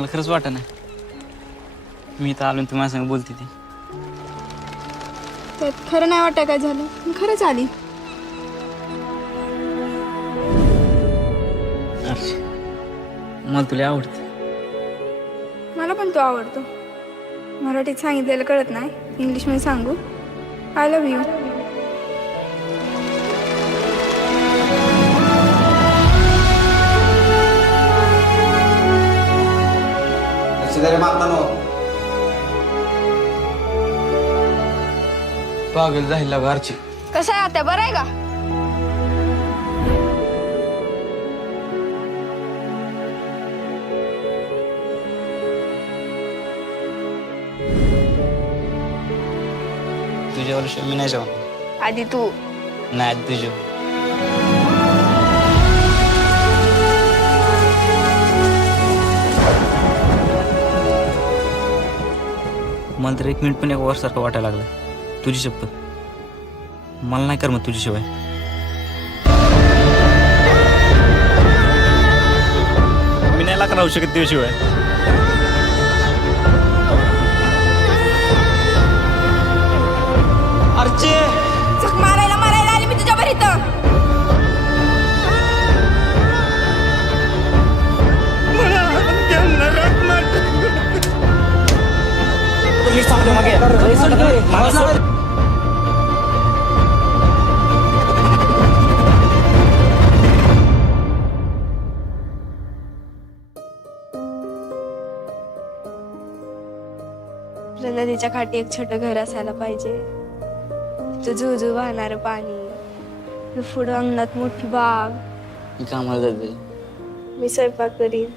मला खरंच वाटत नाही मी तर आलो तुम्ही माझ्या बोलते ती. त्यात खरं नाही वाटत काय झालं, मी खरंच आली. अर्शी मला तुला आवडतं. मला पण तो आवडतो. मराठीत सांगितलेलं कळत नाही, इंग्लिशमध्ये सांगू. I love you. पागल जायला घरची. कसं आहे आता, बरं आहे का? तुझ्यावर मी नाही जाऊन. आधी तू. नाही तुझ्या मला तर 1 मिनिट पण एका वर्षासारखं वाटायला लागलं. तुझी शपथ मला नाही कर मग तुझ्याशिवाय. मी नाही लाख राहू शकत तुझ्याशिवाय. अर्चे चक मारायला आली मी तुझ्या बरं इथं. नदीच्या काठी एक छोटं घर असायला पाहिजे. तिथं झुळझुळ वाहणारं पाणी, पुढं अंगणात मोठी बाग. मी कामाला जाते. मी स्वयंपाक करीन.